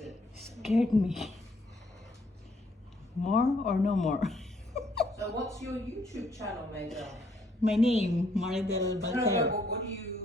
it. Scared me. More or no more? So what's your YouTube channel made of? My name, Maridel No, Balcer. but what do you